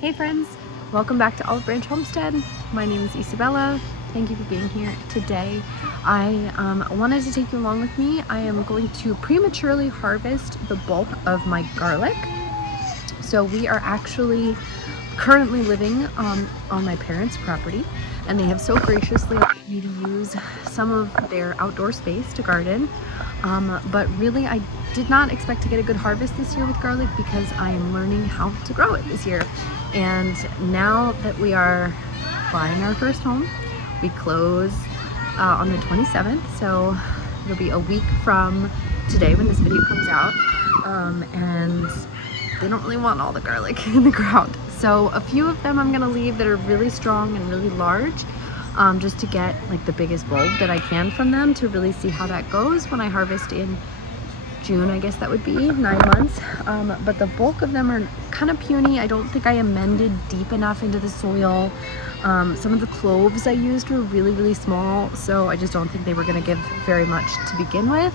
Hey friends, welcome back to Olive Branch Homestead. My name is Isabella. Thank you for being here today. I wanted to take you along with me. I am going to prematurely harvest the bulk of my garlic. So we are actually currently living on my parents' property, and they have so graciously let me to use some of their outdoor space to garden. But really I did not expect to get a good harvest this year with garlic because I am learning how to grow it this year. And now that we are buying our first home, we close on the 27th, so it'll be a week from today when this video comes out. And they don't really want all the garlic in the ground. So a few of them I'm gonna leave that are really strong and really large, just to get like the biggest bulb that I can from them to really see how that goes when I harvest in June. I guess that would be 9 months. But the bulk of them are kind of puny. I don't think I amended deep enough into the soil. Some of the cloves I used were really small, so I just don't think they were gonna give very much to begin with,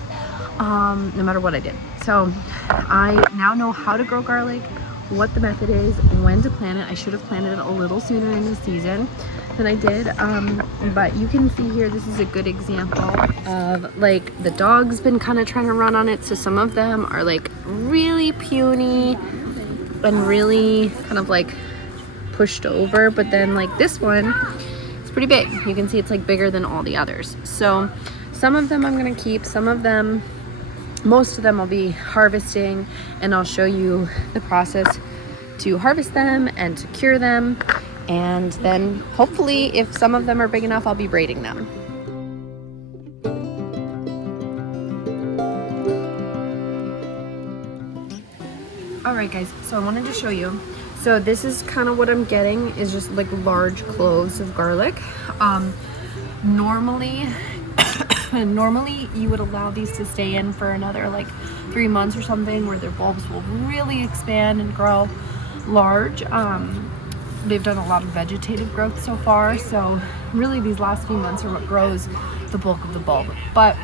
no matter what I did. So I now know how to grow garlic, what the method is, when to plant it. I should have planted it a little sooner in the season than I did, but you can see here, this is a good example of like the dog's been kind of trying to run on it. So some of them are like really puny and really kind of like pushed over, but then like this one is pretty big. You can see it's like bigger than all the others. So some of them I'm gonna keep, some of them, most of them I'll be harvesting, and I'll show you the process to harvest them and to cure them. And then hopefully if some of them are big enough, I'll be braiding them. All right guys, so I wanted to show you. So this is kind of what I'm getting, is just like large cloves of garlic. Normally you would allow these to stay in for another like 3 months or something, where their bulbs will really expand and grow large. They've done a lot of vegetative growth so far, so really these last few months are what grows the bulk of the bulb. But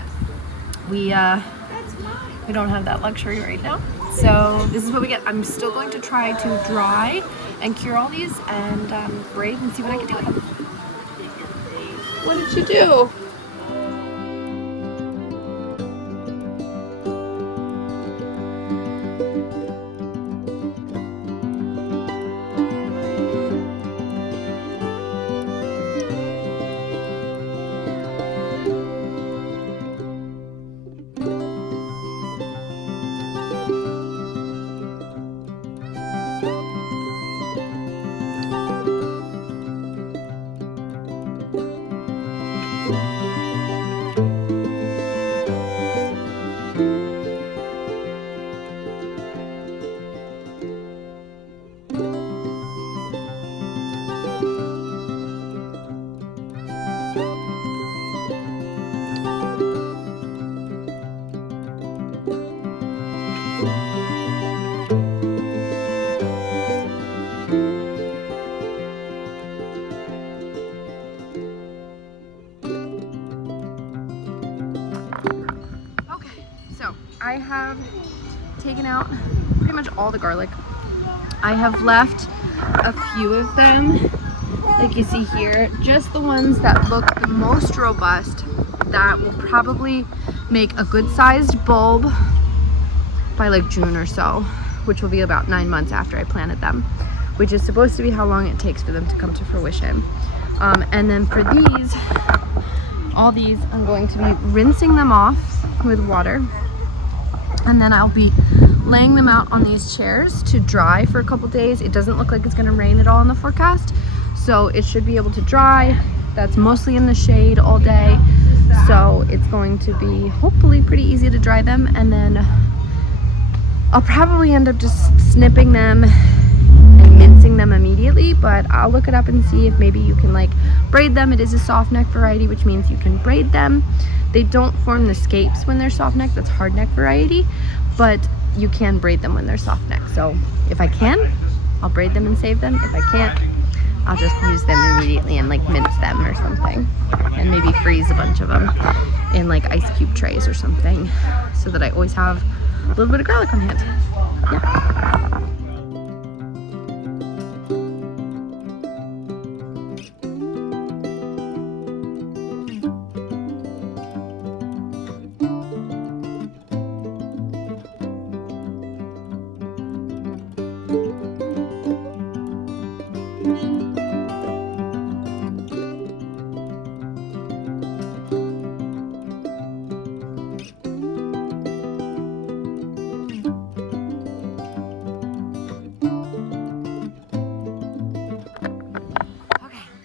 we don't have that luxury right now. So this is what we get. I'm still going to try to dry and cure all these and braid and see what I can do with them. What did you do? taken out pretty much all the garlic. I have left a few of them, like you see here, just the ones that look the most robust, that will probably make a good sized bulb by like June or so, which will be about 9 months after I planted them, which is supposed to be how long it takes for them to come to fruition. And then for these, all these, I'm going to be rinsing them off with water, and then I'll be laying them out on these chairs to dry for a couple days. It doesn't look like it's going to rain at all in the forecast, so it should be able to dry. That's mostly in the shade all day, so it's going to be hopefully pretty easy to dry them. And then I'll probably end up just snipping them and mincing them immediately, but I'll look it up and see if maybe you can like braid them. It is a soft neck variety, which means you can braid them. They don't form the scapes when they're soft neck. That's hard neck variety, but you can braid them when they're soft neck. So if I can, I'll braid them and save them. If I can't, I'll just use them immediately and like mince them or something, and maybe freeze a bunch of them in like ice cube trays or something, so that I always have a little bit of garlic on hand. Yeah.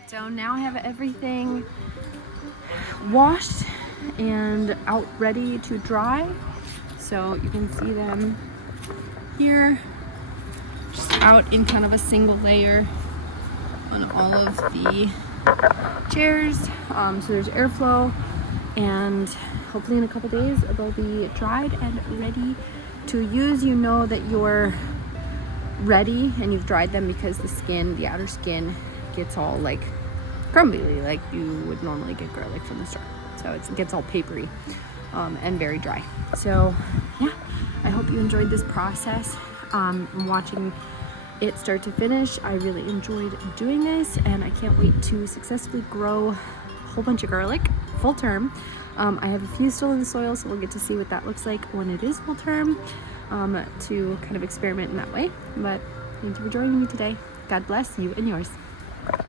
So now I have everything washed and out ready to dry. So you can see them here, just out in kind of a single layer on all of the chairs. So there's airflow, and hopefully in a couple days they'll be dried and ready to use. You know that you're ready and you've dried them because the skin, the outer skin, gets all like crumbly, like you would normally get garlic from the store. So it gets all papery and very dry. So yeah, I hope you enjoyed this process. Watching it start to finish, I really enjoyed doing this, and I can't wait to successfully grow a whole bunch of garlic full term. I have a few still in the soil, so we'll get to see what that looks like when it is full term, to kind of experiment in that way. But thank you for joining me today. God bless you and yours.